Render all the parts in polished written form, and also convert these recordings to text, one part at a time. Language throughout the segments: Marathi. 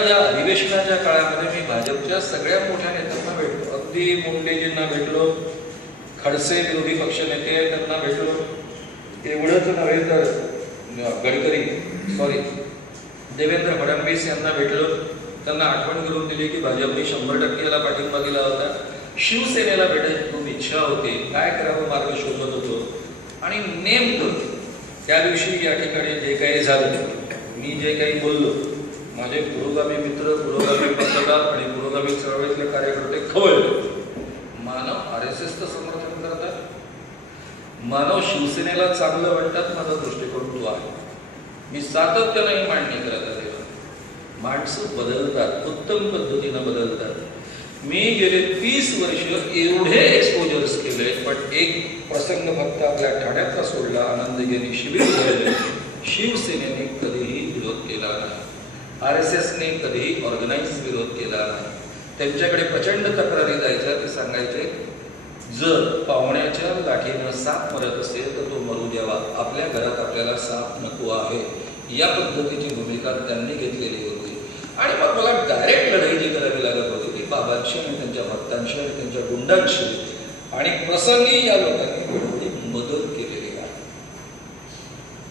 या अधिवेशनाच्या काळामध्ये मी भाजपच्या सगळ्या मोठ्या नेत्यांना भेटलो, अगदी मुंडेजींना भेटलो, खडसे विरोधी पक्ष नेते आहेत त्यांना भेटलो, एवढंच नव्हे तर देवेंद्र फडणवीस यांना भेटलो, त्यांना आठवण करून दिली की भाजपने 100% याला पाठिंबा दिला होता, शिवसेनेला भेटायची खूप इच्छा होती, काय करावं मार्ग शोधत होतो. आणि नेमकं त्या दिवशी या ठिकाणी जे काही झालं, मी जे काही बोललो, माझे पुरोगामी मित्र, पुरोगामी पत्रकार आणि पुरोगामी चळवळीतले कार्यकर्ते खवळले. मानव RSSचं समर्थन करतात, मानव शिवसेनेला चांगलं वाटतात, माझा दृष्टिकोन तो आहे. मी सातत्याने मांडणी करत आहे. माणसं बदलतात, उत्तम पद्धतीनं बदलतात. मी गेले 30 वर्ष एवढे एक्सपोजर्स केले, पण एक प्रसंग फक्त आपल्या ठाण्यातला सोडला, आनंदगिरी शिबिर झाले. शिवसेनेने कधीही विरोध केला नाही, RSSने कधीही ऑर्गनाइज विरोध केला नाही. त्यांच्याकडे प्रचंड तक्रारी जायच्या, ते सांगायचे जर पाहुण्याच्या लाठीनं साप मरत असेल तर तो मरू द्यावा, आपल्या घरात आपल्याला साप नको आहे. या पद्धतीची भूमिका त्यांनी घेतलेली होती. आणि मग मला डायरेक्ट लढाई जी करावी लागत होती ती बाबांशी आणि त्यांच्या भक्तांशी आणि त्यांच्या गुंडांशी. आणि प्रसंगी या लोकांनी वेळोवेळी मदत केलेली आहे.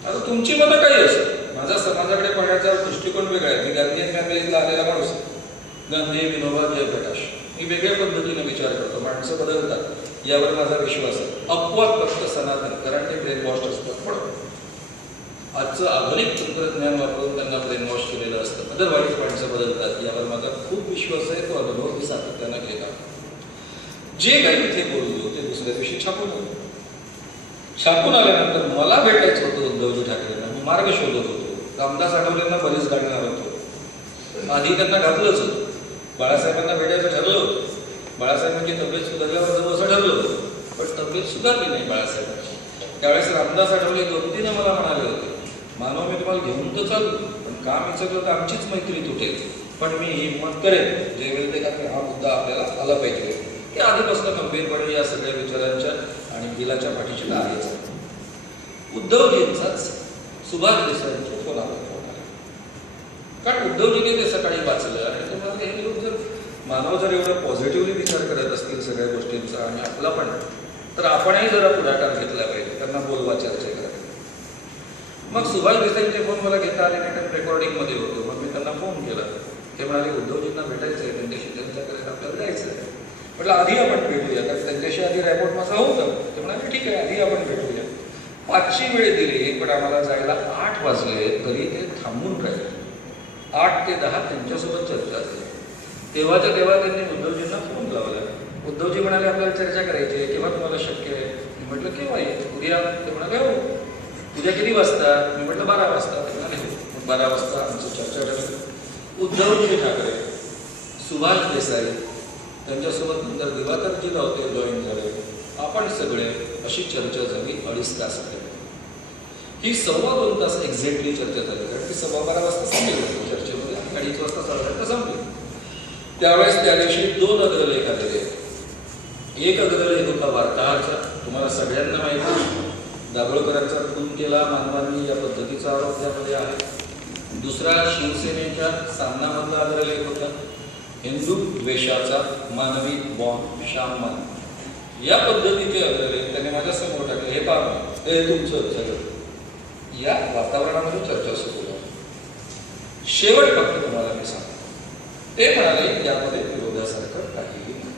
आता तुमची मतं काही असो, माझा समाजाकडे पाहण्याचा दृष्टिकोन वेगळा आहे. मी गांधी फॅमिलीतला आलेला माणूस, गांधी, विनोबा, जयप्रकाश, मी वेगळ्या पद्धतीने विचार करतो. माणसं बदलतात यावर माझा विश्वास आहे. अपवाद फक्त सनातन, कारण ते ब्रेन वॉश असतात. पण आजचं आधुनिक तंत्रज्ञान वापरून त्यांना ब्रेन वॉश केलेलं असतं. अदरवाईज माणसं बदलतात यावर माझा खूप विश्वास आहे. तो अनुभव मी सातत्यानं घेत आहे. जे काही इथे बोललो ते दुसऱ्या दिवशी छापून आलो. छापून आल्यानंतर मला भेटायचं होतं उद्धवजी ठाकरेंना. मी मार्ग शोधत होतो. रामदास आठवलेंना बरीच गाडणार होतो. आधी त्यांना घातलंच होतं. बाळासाहेबांना भेटायचं ठरलं होतं. बाळासाहेबांची तब्येत सुधारल्यावर जाऊ असं ठरलं होतं, पण तब्येत सुधारली नाही बाळासाहेबांची. त्यावेळेस रामदास आठवले 2-3 मला म्हणाले होते, मानव मी तुम्हाला घेऊन तर चालू, पण काम विचारलं तर आमचीच मैत्री तुटेल, पण मी हिंमत करेन जे वेळ ते का हा मुद्दा आपल्याला आला पाहिजे. की आधीपासून गंभीरपणे या सगळ्या विचारांच्या आणि बिलाच्या पाठीशी आहेच. उद्धवजींचाच सुभाष देसाईंचे फोन आला, कारण उद्धवजीने ते सकाळी वाचलं आणि ते मला हे लोक जर मानव जर एवढं पॉझिटिव्हली विचार करत असतील सगळ्या गोष्टींचा आणि आपला पण, तर आपणही जरा पुढाकार घेतला पाहिजे, त्यांना बोलवा, चर्चा करा. मग सुभाष देसाईंचे फोन मला घेता आले नाही, कारण रेकॉर्डिंगमध्ये होतो. मग मी त्यांना फोन केला. ते म्हणाले उद्धवजींना भेटायचं आहे, त्यांच्याशी त्यांच्याकडे आपल्याला जायचं आहे. म्हटलं आधी आपण भेटूया, कारण त्यांच्याशी आधी रॅपोर्ट माझा होतं. ते म्हणाले ठीक आहे, आधी आपण भेटूया. 5ची वेळ दिली, पण आम्हाला जायला 8 वाजले तरी ते थांबून राहिले. 8 ते 10 त्यांच्यासोबत चर्चा झाली. तेव्हाच्या तेव्हा त्यांनी उद्धवजींना फोन लावला. उद्धवजी म्हणाले आपल्याला चर्चा करायची आहे, केव्हा तुम्हाला शक्य आहे? मी म्हटलं केव्हा आहे? उद्या. ते म्हणाले हो. उद्या किती वाजता? मी म्हटलं 12 वाजता. ते म्हणाले हो. 12 वाजता आमची चर्चा ठरली. उद्धवजी ठाकरे, सुभाष देसाई, त्यांच्यासोबत नंतर दिवाकरजी रावते जॉईन झाले. आपण सगळे, अशी चर्चा झाली 2.5 तास. ही 2.25 तास एक्झॅक्टली चर्चा झाली, कारण ती 12:15 वाजता संपली चर्चेमध्ये आणि 2:30 वाजता साधारणतः संपली. त्यावेळेस त्या दिवशी 2 अग्रलेख आलेले. एक अग्रलेख होता वार्ताहरचा, तुम्हाला सगळ्यांना माहिती, दाभोळकरांचा खून केला मानवांनी या पद्धतीचा आरोप त्यामध्ये आहे. दुसरा शिवसेनेच्या सामनामधला अग्रलेख होता, हिंदू द्वेषाचा मानवी बॉम्ब श्याममान. या पद्धतीचे अग्रलेख त्याने माझ्यासमोर टाकले. हे पहा, हे तुमचं सगळं. या वातावरणामध्ये चर्चा सुरू झाली. शेवट फक्त तुम्हाला मी सांगतो, ते म्हणाले यामध्ये विरोधासारखं काहीही नाही.